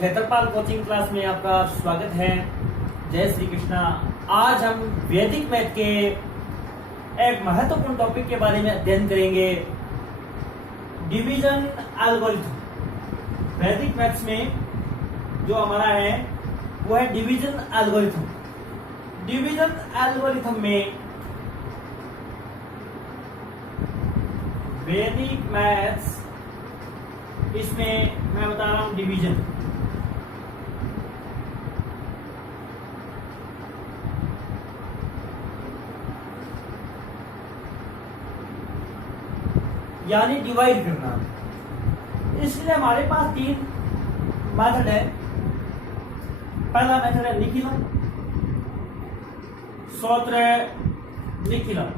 Khetarpal coaching class में आपका स्वागत है। जय श्री कृष्णा। आज हम वैदिक मैथ के एक महत्वपूर्ण टॉपिक के बारे में अध्ययन करेंगे, डिवीजन एल्गोरिथम। वैदिक मैथ्स में जो हमारा है वो है डिवीजन एल्गोरिथम। डिवीजन एल्गोरिथम में वैदिक मैथ्स, इसमें मैं बता रहा हूं डिवीजन। यानी डिवाइड करना। इसलिए हमारे पास तीन मेथड है। पहला मेथड है निखिलम, सूत्र निखिलम।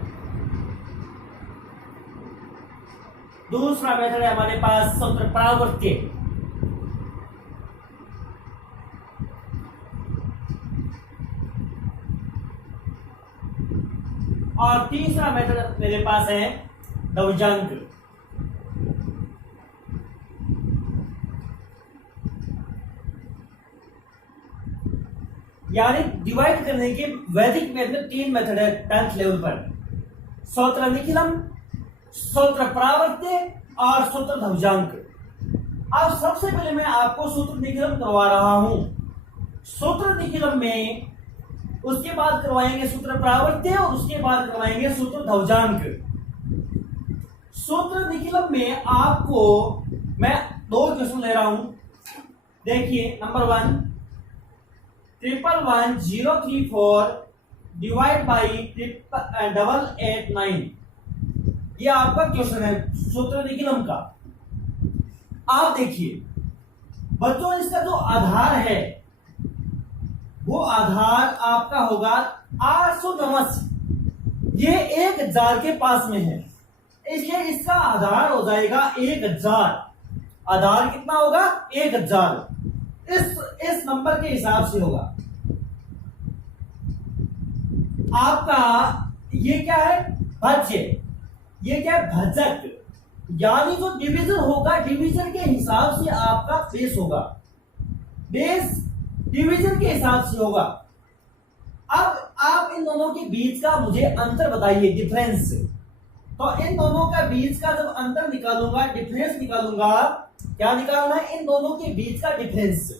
दूसरा मेथड है हमारे पास सूत्र परावर्त्य। और तीसरा मेथड मेरे पास है दवजांक। यानी डिवाइड करने के वैदिक मैथ में तीन मेथड है 10th लेवल पर, सूत्र निखिलम, सूत्र परावर्त्य और सूत्र ध्वजांक। अब सबसे पहले मैं आपको सूत्र निखिलम करवा रहा हूं। सूत्र निखिलम में उसके बाद करवाएंगे सूत्र परावर्त्य और उसके बाद करवाएंगे सूत्र ध्वजांक। सूत्र निखिलम में आपको मैं दो क्वेश्चन ले रहा हूं। देखिए, नंबर 1, 111,034 डिवाइड बाई 889। ये आपका क्वेश्चन है सूत्र निखिलम का। आप देखिए बच्चों, इसका जो आधार है वो आधार आपका होगा 889। ये 1000 के पास में है, इसलिए इसका आधार हो जाएगा 1000। आधार कितना होगा? 1000। इस नंबर के हिसाब से होगा आपका। ये क्या है? भाज्य। ये क्या है? भाजक। यानी जो डिवीजन होगा, डिवीजन के हिसाब से आपका बेस होगा। बेस डिवीजन के हिसाब से होगा। अब आप इन दोनों के बीच का मुझे अंतर बताइए, डिफरेंस। तो इन दोनों का बीच का जब अंतर निकालूंगा, डिफरेंस निकालूंगा, क्या निकालना है? इन दोनों के बीच का डिफरेंस,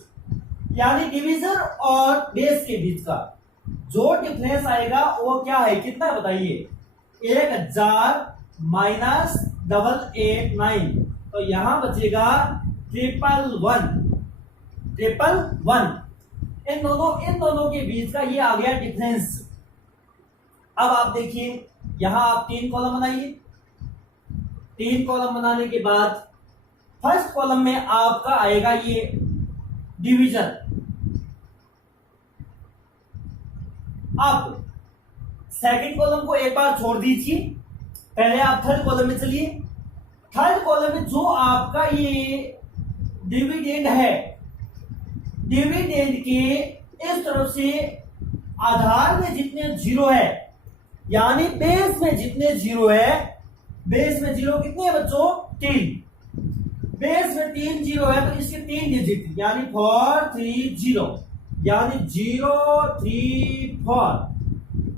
यानी डिवीजन और बेस के बीच का जो डिफरेंस आएगा वो क्या है? कितना बताइए? 1000 माइनस 889। तो यहां बचेगा 111। इन दोनों के बीच का ये आ गया डिफरेंस। अब आप देखिए, यहां आप 3 कॉलम बनाइए। 3 कॉलम बनाने के बाद फर्स्ट कॉलम में आपका आएगा ये डिवीजन। अब सेकंड कॉलम को एक बार छोड़ दीजिए, पहले आप थर्ड कॉलम में चलिए। थर्ड कॉलम में जो आपका ये डिविडेंड है, डिविडेंड के इस तरफ से आधार में जितने जीरो है, यानी बेस में जितने जीरो है, बेस में जीरो कितने है बच्चों? 3। बेस में 3 जीरो है तो इसके 3 डिजिट, यानी 430, यानी 034।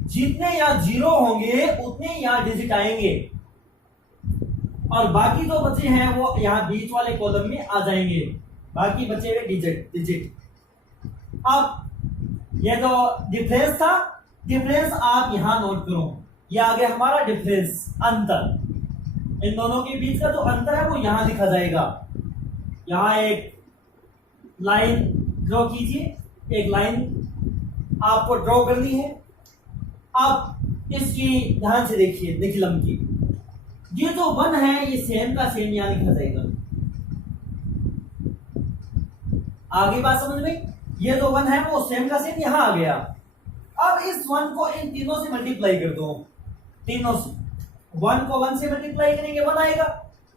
जितने यहां जीरो होंगे उतने यहां डिजिट आएंगे और बाकी जो बचे हैं वो यहां बीच वाले कॉलम में आ जाएंगे। बाकी बचे हुए डिजिट। अब ये जो डिफरेंस था, डिफरेंस आप यहां नोट करो। ये आ गया हमारा डिफरेंस, अंतर। इन दोनों के बीच का जो अंतर है वो यहां लिखा जाएगा। यहां एक लाइन ड्रॉ कीजिए, एक लाइन आपको ड्रॉ करनी है। अब इसकी ध्यान से देखिए, निखिलम की ये जो 1 है ये सेम का सेम यहां लिखा जाएगा। आगे बात समझ में? ये जो 1 है वो सेम का सेम यहां आ गया। अब इस 1 को इन तीनों से मल्टीप्लाई कर दो, तीनों से। 1 को 1 से मल्टीप्लाई करेंगे 1 आएगा,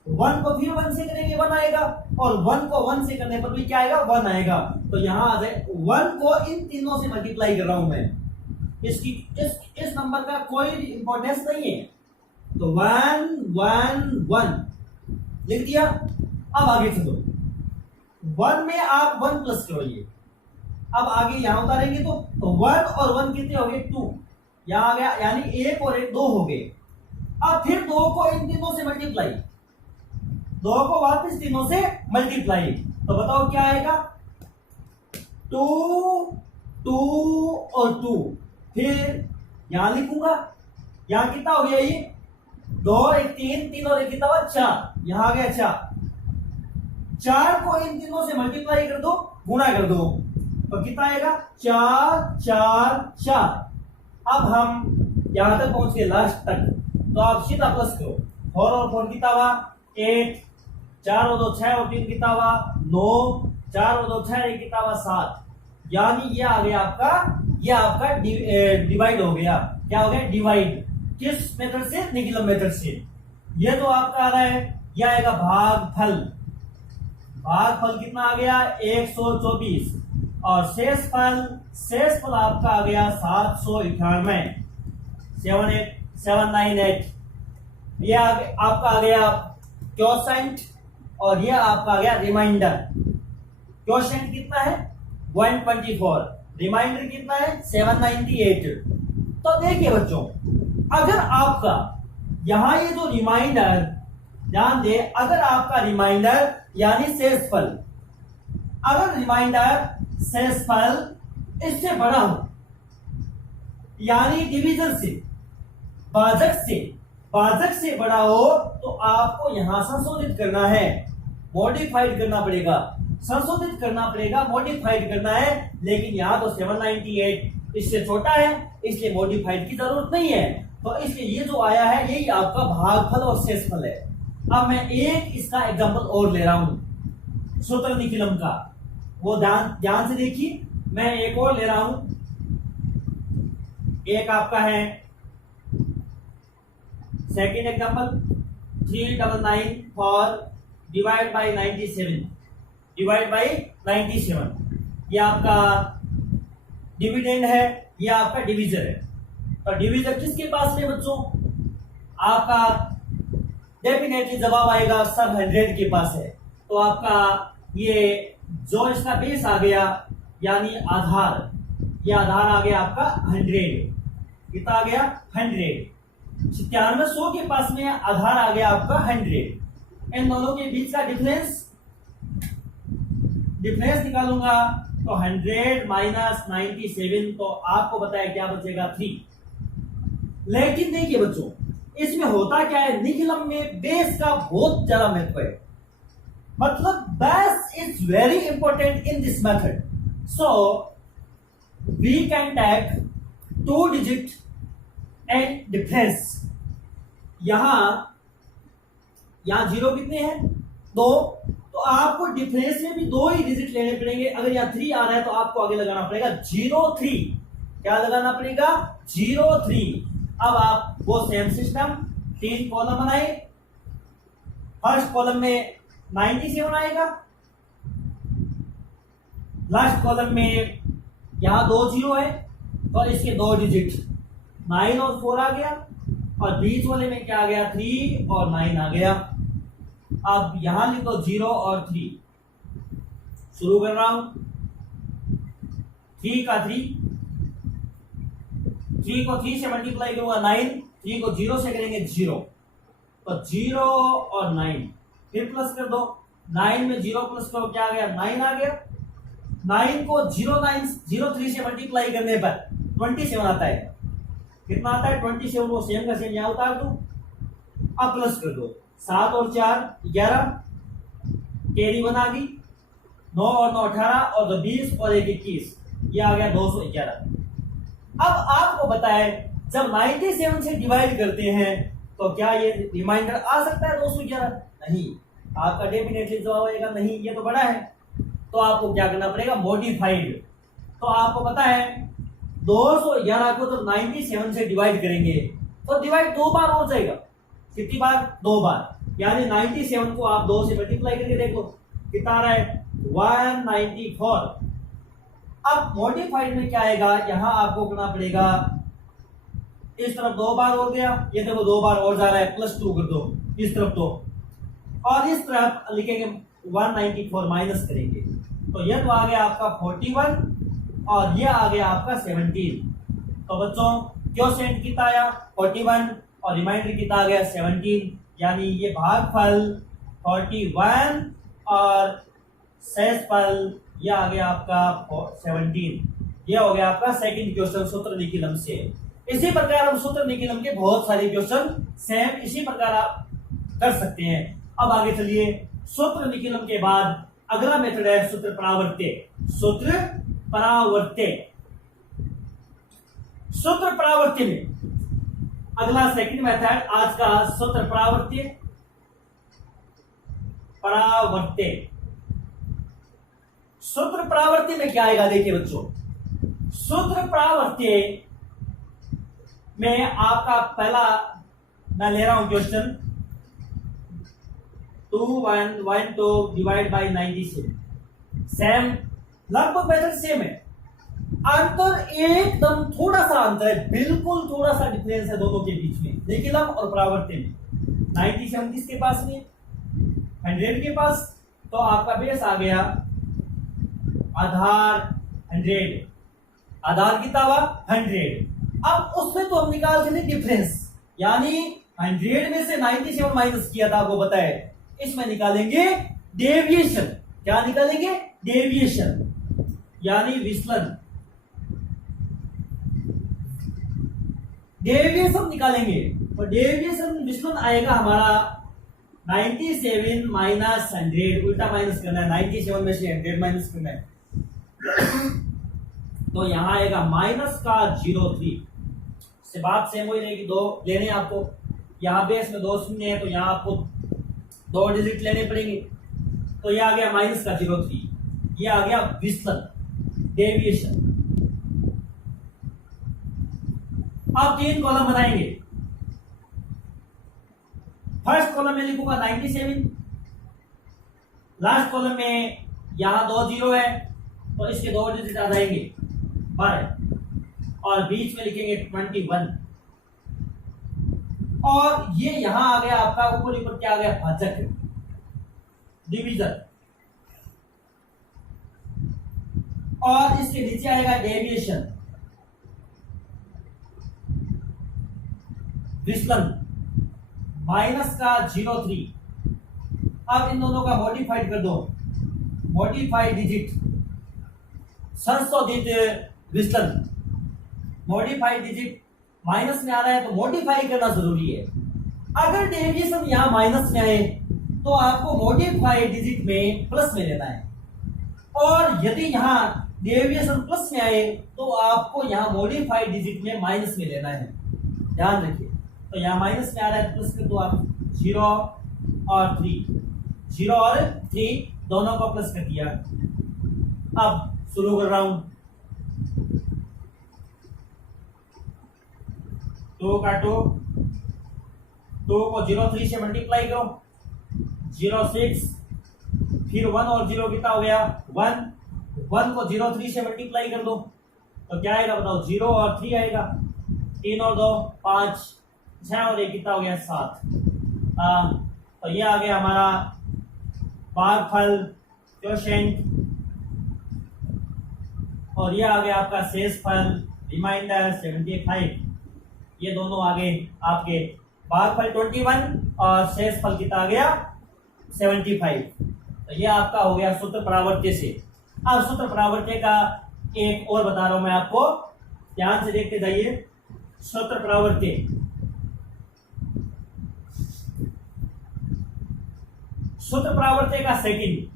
1 को फिर 1 से करेंगे 1 आएगा, और 1 को 1 से करने पर भी क्या आएगा? 1 आएगा। तो यहां आ जाए 1 को इन तीनों से मल्टीप्लाई कर रहा हूं मैं। इस नंबर का कोई इंपॉर्टेंस नहीं है, तो 1 1 1 लिख दिया। अब आगे चलो, 1 में आप 1 प्लस करो ये। अब आगे यहां उतारेंगे तो 1 और 1 कितने हो गए 2, यहां आ गया, यानी 1 और 1 2 हो गए। अब फिर 2 को इन तीनों से मल्टीप्लाई, 2 को वापस तीनों से मल्टीप्लाई, तो बताओ क्या आएगा 2 2 और 2। फिर यहां लिखूंगा, यहां कितना हो गया ये 2 1 3 3 और 1 कितना हुआ 4, यहां आ गया 4 को इन तीनों से मल्टीप्लाई कर दो, गुणा कर दो, तो कितना आएगा 4 4 4। अब हम यहां तक पहुंच गए लास्ट तक, तो आप सीधा प्लस करो, 4 और 4 कितना हुआ 8, 4 और 2 6 और 3 कितना हुआ 9, 4 और 2 6 1 कितना हुआ 7, यानी ये आ गया आपका, ये आपका डिवाइड हो गया। क्या हो गया डिवाइड, किस मेथड से निकलम मेथड से। ये तो आपका आ रहा है, यह आएगा भागफल, भागफल कितना आ गया 124, और शेषफल आपका आ गया 798 798। ये आपका आ गया क्वोशेंट, और ये आपका आ गया रिमाइंडर। क्वोशेंट कितना है 124, रिमाइंडर कितना है 798। तो देखिए बच्चों, अगर आपका यहां ये जो रिमाइंडर, ध्यान दे, अगर आपका रिमाइंडर यानी शेषफल, अगर रिमाइंडर शेषफल इससे बड़ा हो, यानी डिवीजन से, भाजक से बड़ा हो, तो आपको यहां संशोधित करना है, मॉडिफाइड करना पड़ेगा, संशोधित करना पड़ेगा, मॉडिफाइड करना है। लेकिन यहां तो 798 इससे छोटा है, इसलिए मॉडिफाइड की जरूरत नहीं है, तो इसलिए ये जो आया है यही आपका भागफल और शेषफल है। अब मैं एक इसका एग्जांपल और ले रहा हूं सूत्र निखिलम का, वो ध्यान से देखिए, मैं एक और ले रहा हूं। एक आपका है second example 399 for divide by 97, divide by 97। ये आपका डिविडेंड है, ये आपका डिवीजर है। तो डिवीजर किसके पास है बच्चों, आपका डेफिनेटली जवाब आएगा सब 100 के पास है। तो आपका ये जो इसका बेस आ गया, यानी आधार, ये आधार आ गया आपका 100, कितना आ गया 100, 9700 के पास में आधार आ गया आपका 100। इन दोनों के बीच का डिफरेंस निकालूंगा, तो 100 माइनस 97, तो आपको बताया क्या बचेगा 3। लेकिन देखिए बच्चों, इसमें होता क्या है, निखिलम में बेस का बहुत ज्यादा महत्व है, मतलब base is very important in this method. So we can take 2 digit and difference. यहां जीरो कितने हैं 2, तो आपको डिफरेंस में भी 2 ही डिजिट लेने पड़ेंगे। अगर यहाँ 3 आ रहा है तो आपको आगे लगाना पड़ेगा 03, क्या लगाना पड़ेगा 03। अब आप वो सेम सिस्टम 3 कॉलम बनाए, फर्स्ट कॉलम में 97 आएगा, लास्ट कॉलम में यहां 2 जीरो है, तो इसके 2 डिजिट 9 और 4 आ गया, और बीच वाले में क्या आ गया 3 और 9 आ गया। अब यहां लिखो 0 और 3, शुरू कर रहा हूं 3 का 3 को 3 से मल्टीप्लाई करूंगा 9, 3 को 0 से करेंगे 0, तो 0 और 9, फिर प्लस कर दो, 9 में 0 प्लस करो, क्या आ गया 9 आ गया। 9 को 03 से मल्टीप्लाई करने पर 27 आता है, कितना आता है 27, वो सेम का सेम यहां उतार दो, अब प्लस कर दो, 7 और 4 11, कैरी बना दी, 9 और 9 18, और 20 और 1 21, ये आ गया 211। अब आपको बताए जब 97 से डिवाइड करते हैं तो क्या ये रिमाइंडर आ सकता है 211? नहीं, आपका डेफिनेटली जवाब आएगा नहीं, ये तो बड़ा है। तो आपको क्या करना पड़ेगा मॉडिफाइड। तो आपको पता है 211 को जब 97 से डिवाइड करेंगे तो डिवाइड 2 बार हो जाएगा, कितनी बार 2 बार, यानी 97 को आप 2 से मल्टीप्लाई करके देखो कितना आ रहा है 194। अब मॉडिफाइड में क्या आएगा, यहां आपको करना पड़ेगा, इस तरफ 2 बार हो गया, ये देखो 2 बार और जा रहा है, +2 कर दो इस तरफ, तो और इस तरफ लिखेंगे 194 माइनस करेंगे तो ये तो आ गया आपका 41 और ये आ गया आपका 17। तो बच्चों क्वोशिएंट कितना आया 41 और रिमाइंडर कितना आ गया 17, यानी ये भागफल 41 और शेषफल ये आ गया आपका 17। ये हो गया आपका सेकंड क्वेश्चन सूत्र निकिलम से। इसी प्रकार हम सूत्र निकिलम के बहुत सारे क्वेश्चन सेम इसी प्रकार आप कर सकते हैं। अब आगे चलिए, सूत्र निकिलम के बाद अगला मेथड है सूत्र परावर्त्य। सूत्र परावर्त्य, सूत्र परावर्त्य में अगला सेकंड मेथड आज का सूत्र परावर्त्य। परावर्त्य सूत्र परावर्त्य में क्या आएगा देखिए बच्चों, सूत्र परावर्त्य में आपका पहला मैं ले रहा हूं क्वेश्चन 2112 डिवाइड बाई 97। सेम लगभग मेथड सेम है, अंतर एकदम थोड़ा सा अंतर है, बिल्कुल थोड़ा सा डिफरेंस है दोनों के बीच में निकिलम और परावर्त्य में। 97 किसके पास में 100 के पास, तो आपका बेस आ गया आधार 100, आधार कितना हुआ 100। अब उसमें तो हम निकालते थे डिफरेंस, यानी 100 में से 97 माइनस किया था आपको बताया, इसमें निकालेंगे डेविएशन। क्या निकालेंगे डेविएशन, यानी विचलन, डेविएशन निकालेंगे। और डेविएशन विचलन आएगा हमारा 97 माइनस 100, उल्टा माइनस करना है, 97 में से 100 माइनस करना है तो यहां आएगा माइनस का 03 से बात सेम ही रहेगी, दो लेने आपको, यहां बेस में 2 शून्य है तो यहां आपको 2 डिजिट लेने पड़ेंगे, तो ये आ गया माइनस का 03, ये आ गया विचलन डेविएशन। अब 3 कॉलम बनाएंगे, फर्स्ट कॉलम में लिखूंगा 97, लास्ट कॉलम में यहां 2 जीरो है तो इसके 2 डिजिट आ जाएंगे 12 और बीच में लिखेंगे 21 और ये यहां आ गया आपका ऊपर ऊपर क्या आ गया भाजक डिवीजन और इसके नीचे आएगा डेविएशन विचलन माइनस का 03। अब इन दोनों का मॉडिफाइड कर दो, मॉडिफाइड डिजिट संशोधित विचलन, मॉडिफाइड डिजिट माइनस में आ रहा है तो मॉडिफाई करना जरूरी है। अगर डेविएशन यहां माइनस में आए तो आपको मॉडिफाइड डिजिट में प्लस में लेना है, और यदि यहां डेविएशन प्लस में आए तो आपको यहां मॉडिफाइड डिजिट में माइनस में लेना है, ध्यान रखिए। तो यहां माइनस में आ रहा है प्लस में, तो आप 0 और 3, 0 और 3 दोनों को प्लस कर दिया। अब शुरू कर रहा हूं, 2 काटो, 2 को 03 से मल्टीप्लाई करो, 06, फिर 1 और 0 कितना हो गया 1, 1 को 03 से मल्टीप्लाई कर दो तो क्या आएगा बताओ 0 और 3 आएगा, 3 और 2 5, 6 और 1 कितना हो गया 7। तो ये आ गया हमारा भागफल क्वोशिएंट और ये आ गया आपका शेषफल रिमाइंडर 75। ये दोनों आ गए आपके भागफल 21 और शेषफल कितना आ गया 75। तो ये आपका हो गया सूत्र परावर्त्य से। अब सूत्र परावर्त्य का एक और बता रहा हूं मैं आपको, ध्यान से देखते जाइए। सूत्र परावर्त्य, सूत्र परावर्त्य का सेकंड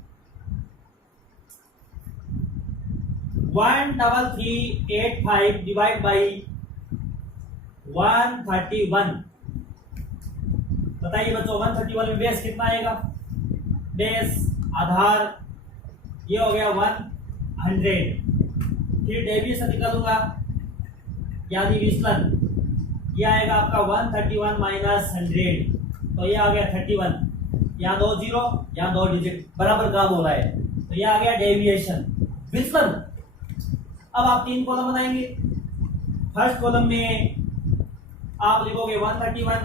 13385 डिवाइड बाई 131। बताइए बच्चों 131 में बेस कितना आएगा, बेस आधार ये हो गया 100, फिर डेविएशन निकालूंगा यानी विचलन, ये आएगा आपका 131 माइनस 100 तो ये आ गया 31, यहाँ 2 जीरो यहाँ 2 डिजिट बराबर काम हो रहा है तो ये आ गया डेविएशन विचलन। अब आप 3 कॉलम बनाएंगे, फर्स्ट कॉलम में आप लिखोगे 131,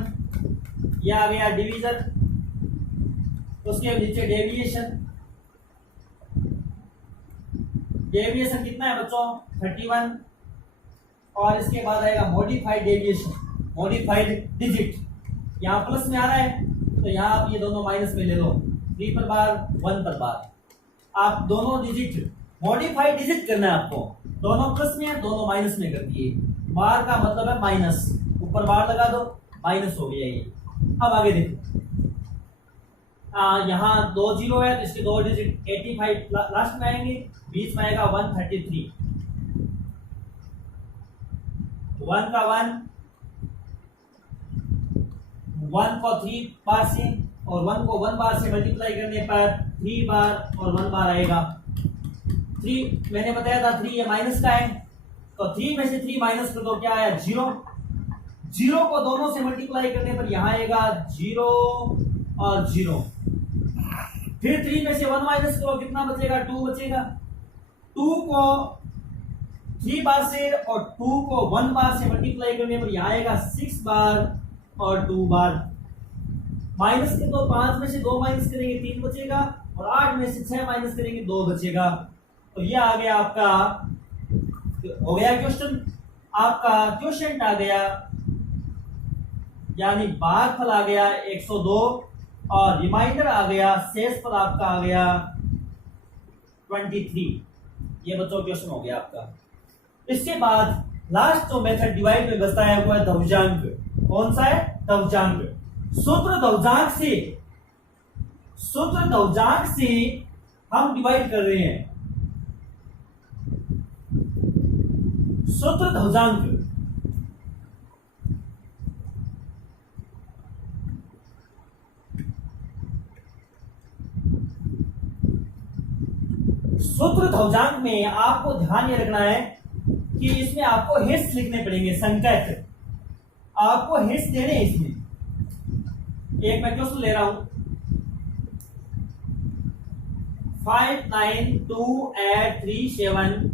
यह आ गया डिवीजन, उसके नीचे डेविएशन डेविएशन कितना है बच्चों 31 और इसके बाद आएगा मॉडिफाइड डेविएशन मॉडिफाइड डिजिट। यहाँ प्लस में आ रहा है तो यहाँ आप ये दोनों माइनस में ले लो 3 पर बार 1 पर बार। आप दोनों डिजिट मॉडिफाइड डिजिट करना है आपको, दोनों प्लस में है दोनों माइनस में कर दिए। बार का मतलब है माइनस, ऊपर बार लगा दो माइनस हो गया ये। अब आगे देखो यहाँ 2 जीरो है तो इसके 2 डिजिट 85 लास्ट में आएंगे, बीच में आएगा 133 1 का 1 को 3 बार से और 1 को 1 बार से मल्टीप्लाई करने पर 3 बार और 1 बार आएगा। 3 मैंने बताया था 3 ये माइनस का है तो 3 में से 3 माइनस कर दो क्या आया 0। 0 को दोनों से मल्टीप्लाई करने पर यहाँ आएगा 0 और 0। फिर 3 में से 1 माइनस करो कितना बचेगा 2 बचेगा। 2 को 3 बार से और 2 को 1 बार से मल्टीप्लाई करने पर यहाँ आएगा 6 बार और 2 बार। माइनस के तो 5 में से 2 माइनस करेंगे 3 बचेगा और 8 में से 6 माइनस करेंगे 2 बचेगा। तो ये आ गया आपका, हो गया क्वेश्चन, आपका क्वेश्चन आ गया यानी भागफल आ गया 102 और रिमाइंडर आ गया, शेषफल आपका आ गया 23। ये बच्चों क्वेश्चन हो गया आपका। इसके बाद लास्ट जो मेथड डिवाइड में बचता है वो है ध्रुवजांक। कौन सा है ध्रुवजांक। सूत्र ध्रुवजांक से हम डिवाइड कर रहे हैं। सूत्र ध्रुवजांक में आपको ध्यान ये रखना है कि इसमें आपको हिस्स लिखने पड़ेंगे, संकेत आपको हिस्स देने इसमें। एक मैं क्वेश्चन ले रहा हूं 59287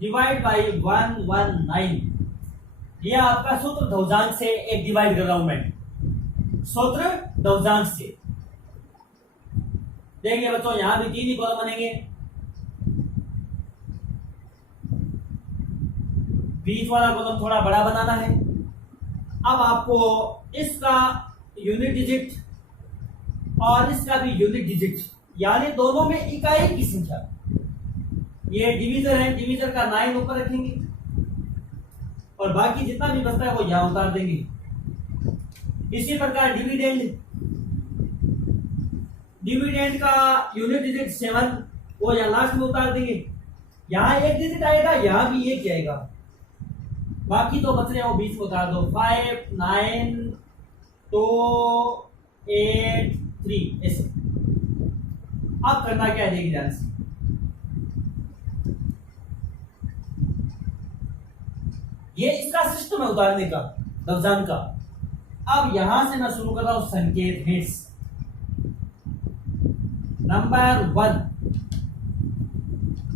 डिवाइड बाई 119। ये आपका सूत्र ध्रुवजांक से एक डिवाइड कर रहा हूं मैं, सूत्र ध्रुवजांक से। देखिए बच्चों यहां भी 3 ही कॉलम बनेंगे, बीच वाला कॉलम थोड़ा बड़ा बनाना है। अब आपको इसका यूनिट डिजिट और इसका भी यूनिट डिजिट यानी दोनों में इकाई की संख्या, ये डिवीजर है, डिवीजर का 9 ऊपर रखेंगे और बाकी जितना भी बचता है वो यहां उतार देंगे। इसी प्रकार डिविडेंड का यूनिट डिजिट 7 वो यहां लास्ट में उतार देंगे। यहां एक डिजिट आएगा, यहां भी एक आएगा, बाकी तो बच रहे हैं वो बीच में उतार दो। 5 9 2 8 3 ऐसे। अब करना क्या है देखिए ध्यान से, ये इसका सिस्टम है उतारने का ध्रुवजांक का। अब यहां से मैं शुरू कर रहा हूं संकेत हिट्स। नंबर 1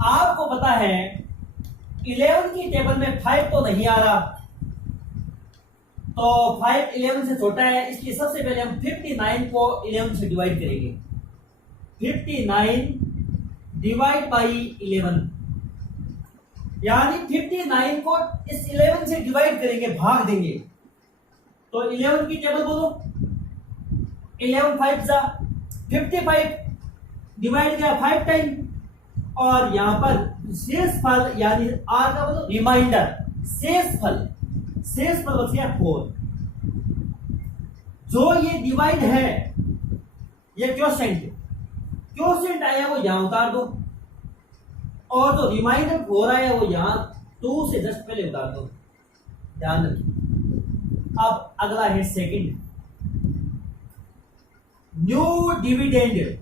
आपको पता है 11 की टेबल में 5 तो नहीं आ रहा, तो 5 11 से छोटा है, इसलिए सबसे पहले हम 59 को 11 से डिवाइड करेंगे। 59 डिवाइड बाई 11 यानी 59 को इस 11 से डिवाइड करेंगे, भाग देंगे। तो 11 की टेबल बोलो, 11 5 जा 55 डिवाइड किया 5 टाइम और यहां पर शेषफल यानी आर का मतलब रिमाइंडर, शेषफल बच गया 4। जो ये डिवाइड है ये क्वोशिएंट आया वो यहां उतार दो और जो रिमाइंडर 4 आया वो यहां 2 से जस्ट पहले उतार दो, ध्यान रखिए। अब अगला है second, new dividend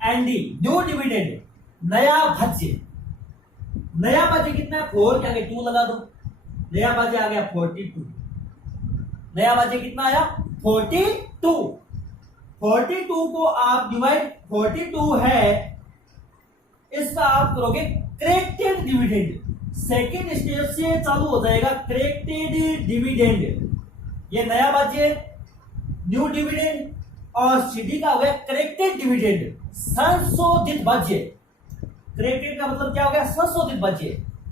and, new dividend नया भाज्य। नया भाज्य कितना है 4 के आगे 2 लगा दो, नया भाज्य आ गया 42। नया भाज्य कितना आया 42। 42 को आप डिवाइड 42 है, इसका आप करोगे करेक्टेड डिविडेंड। सेकेंड स्टेप से चालू हो जाएगा करेक्टेड डिविडेंड। ये नया भाज्य न्यू डिविडेंड और सीडी का हो गया करेक्टेड डिविडेंड, संशोधित भाज्य। करेक्टेड का मतलब क्या हो गया, संशोधित भाज्य।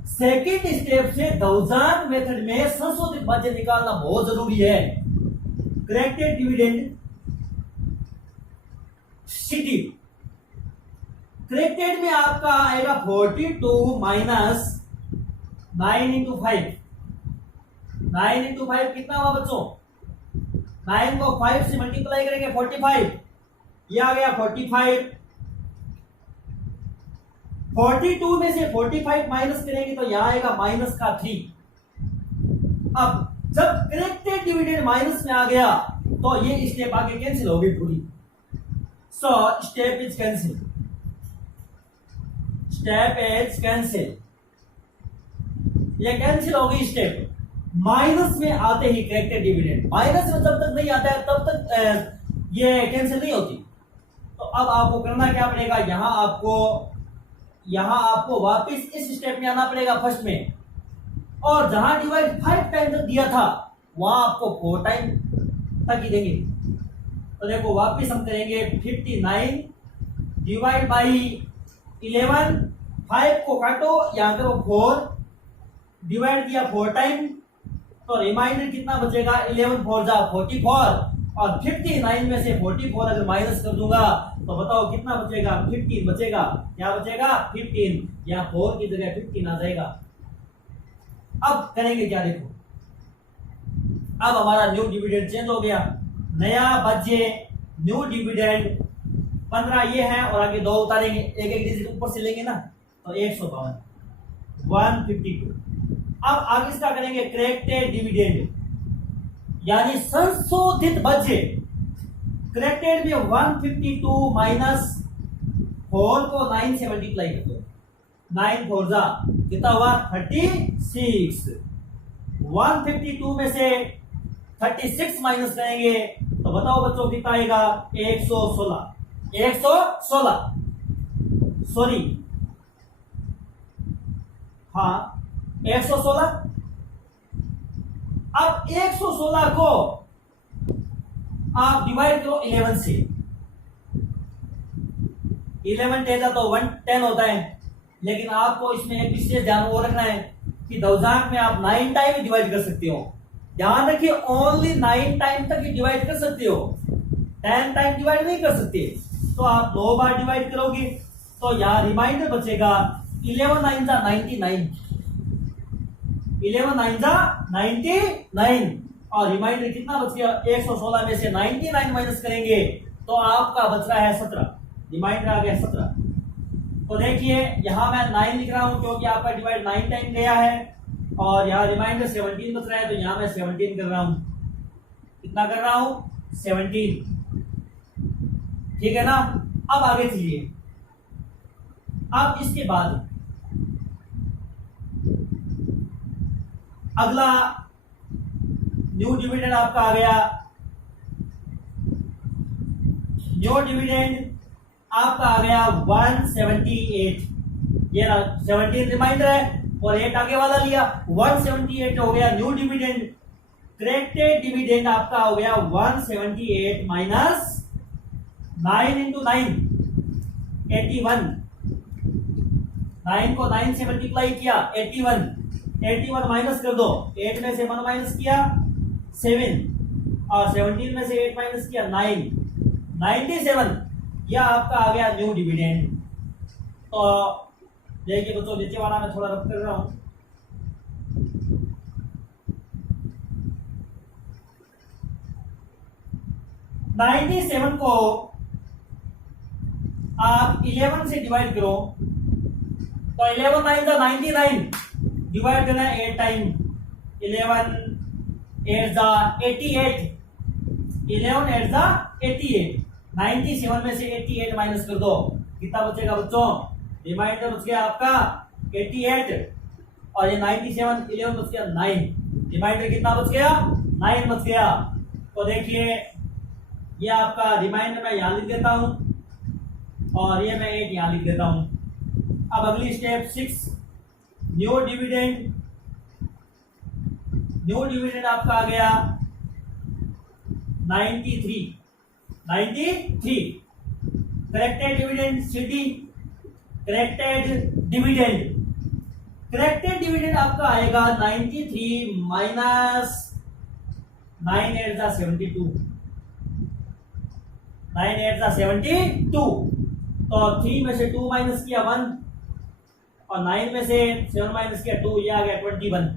सेकेंड स्टेप से गौजान मेथड में संशोधित भाज्य निकालना बहुत जरूरी है। करेक्टेड डिविडेंड सिटी करेक्टेड में आपका आएगा 42 माइनस 9 इंटू 5। 9 इंटू 5 कितना हुआ बच्चों, 9 को 5 से मल्टीप्लाई करेंगे 45, ये आ गया 45। 42 में से 45 माइनस करेंगे तो यहां आएगा माइनस का 3। अब जब करेक्टेड डिविडेंड माइनस में आ गया तो ये स्टेप आगे कैंसिल होगी पूरी। So step is cancel, step is cancel, ये कैंसिल होगी स्टेप। माइनस में आते ही करेक्टेड डिविडेंड, माइनस में जब तक नहीं आता है तब तक ये कैंसिल नहीं होती। तो अब आपको करना क्या पड़ेगा, यहां आपको वापस इस स्टेप में आना पड़ेगा फर्स्ट में, और जहां डिवाइड 5 टाइम तक दिया था वहां आपको 4 टाइम तक ही देंगे। तो देखो वापस हम करेंगे 59 डिवाइड बाई 11, 5 को काटो यहां करो 4, डिवाइड किया 4 टाइम, तो रिमाइंडर कितना बचेगा, 11 4 जा 44, और 59 में से 44 अगर माइनस कर दूंगा तो बताओ कितना बचेगा, 15 बचेगा। क्या बचेगा, 15, या 4 की जगह 15 आ जाएगा। अब करेंगे क्या, देखो अब हमारा न्यू डिविडेंड चेंज हो गया, नया भाज्य न्यू डिविडेंड 15 ये है, और आगे 2 उतारेंगे, एक एक डिजिट ऊपर से लेंगे ना, तो 152 152। अब आगे इसका करेंगे करेक्टेड डिविडेंड यानी संशोधित भाज्य। करेक्टेड में 152 माइनस 4 को 9 से मल्टीप्लाई कर दो, 9 4 जा कितना हुआ 36। 152 में से 36 माइनस करेंगे तो बताओ बच्चों कितना आएगा, 116। 116 सॉरी, हाँ 116। अब 116 को आप डिवाइड करो 11 से, 11 10 तो 110 होता है, लेकिन आपको इसमें एक विशेष ध्यान वो रखना है कि दौजान में आप 9 टाइम डिवाइड कर सकते हो। ध्यान रखिए ओनली 9 टाइम तक ही डिवाइड कर सकते हो, 10 टाइम डिवाइड नहीं कर सकते। तो आप 9 बार डिवाइड करोगे तो यहां रिमाइंडर बचेगा 11 9 जा 99, 11 9 जा 99, और रिमाइंडर कितना बच गया, 116 में से 99 माइनस करेंगे तो आपका बच रहा है 17, रिमाइंडर आ गया 17। तो देखिए यहां मैं 9 लिख रहा हूं क्योंकि आपका डिवाइड 9 टाइम गया है, और यहाँ रिमाइंडर 17 बच रहा है, तो यहां मैं 17 कर रहा हूं। कितना कर रहा हूं, 17, ठीक है ना। अब आगे चलिए, अब इसके बाद अगला न्यू डिविडेंड आपका आ गया। न्यू डिविडेंड आपका आ गया 178, ये 17 रिमाइंडर है और 8 आगे वाला लिया, 178 हो गया न्यू डिविडेंड। करेक्टेड डिविडेंड आपका हो गया 178 माइनस 9 इंटू 9 81, 9 को 9 से मल्टीप्लाई किया 81, 81 माइनस कर दो, 8 में से 1 माइनस किया 7, और 17 में से 8 माइनस किया 9, 97, यह आपका आ गया न्यू डिविडेंड। तो देखिए बच्चों नीचे वाला मैं थोड़ा रब कर रहा हूं, $97 को आप 11 से डिवाइड करो तो 11 9 जा 99, डिवाइड करना है 8 टाइम, 11 8 जा 88, 11 8 जा 88, 97 में से 88 माइनस कर दो, कितना बचेगा बच्चों, रिमाइंडर बच गया आपका 88, और ये 97 11 बच गया 9, रिमाइंडर कितना बच गया 9 बच गया। तो देखिए ये आपका रिमाइंडर मैं यहां लिख देता हूं, और ये मैं 8 यहां लिख देता हूं। अब अगली step 6, new dividend. New dividend आपका आ गया 93, corrected dividend city. Corrected dividend. Corrected dividend आपका आएगा 93 माइनस 9 8 72, 9 8 72। तो 3 में से 2 माइनस किया 1 और 9 में से 7 माइनस किया 2, ये आ गया 21।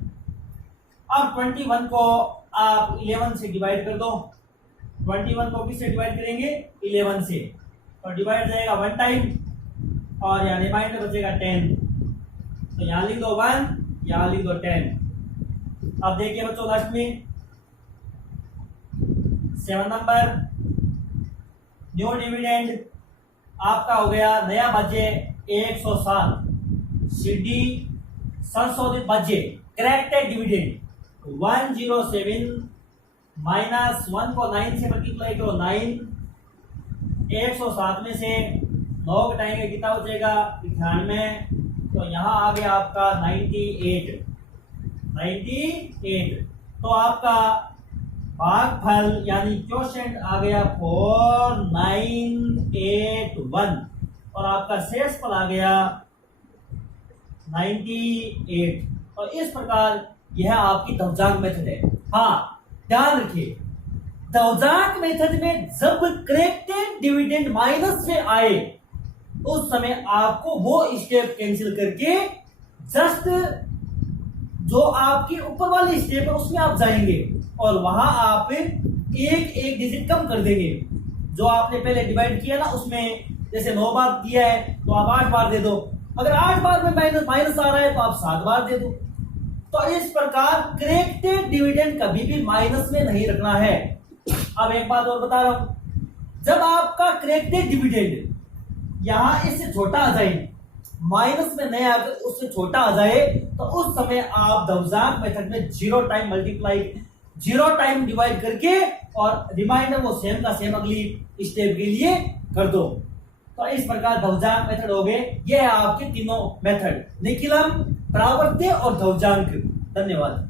अब 21 को आप 11 से डिवाइड कर दो। 21 को किससे डिवाइड करेंगे? 11 से। तो डिवाइड जाएगा 1 टाइम और यहाँ रिमाइंडर बचेगा 10। तो यहाँ लिख दो 1, यहाँ लिख दो 10। अब देखिए बच्चों लास्ट में 7 नंबर न्यू डिविडेंड आपका हो गया नया भाज्य 107। सीडी संशोधित भाज्य करेक्टेड डिविडेंड 107 माइनस 1 को 9 से मल्टीप्लाई करो 9, 107 में से 9 घटाएंगे कितना बचेगा? 98। तो यहाँ आ गया आपका 98। तो आपका भागफल यानी क्वोशिएंट आ गया 4981 और आपका शेषफल आ गया 98। तो इस प्रकार यह आपकी दौजांक मेथड है। हाँ ध्यान रखिए, दौजांक मेथड में जब करेक्टेड डिविडेंड माइनस में आए उस समय आपको वो स्टेप कैंसिल करके जस्ट जो आपकी ऊपर वाली स्टेप है उसमें आप जाएंगे और वहां आप एक डिजिट कम कर देंगे। जो आपने पहले डिवाइड किया ना उसमें जैसे 9 बार दिया है तो आप 8 बार दे दो। अगर 8 बार में माइनस आ रहा है तो आप 7 बार दे दो। तो इस प्रकार करेक्टेड डिविडेंड कभी भी माइनस में नहीं रखना है। अब एक बात और बता रहा हूं, जब आपका करेक्टेड डिविडेंड यहां इससे छोटा आ जाए, माइनस में नहीं आकर उससे छोटा आ जाए, तो उस समय आप दौजांक मेथड में 0 टाइम डिवाइड करके और रिमाइंडर वो सेम का सेम अगली स्टेप के लिए कर दो। तो इस प्रकार दौजांक मेथड हो गए। ये है आपके तीनों मेथड, निखिलम, प्रावर्त्य और दौजांक। धन्यवाद।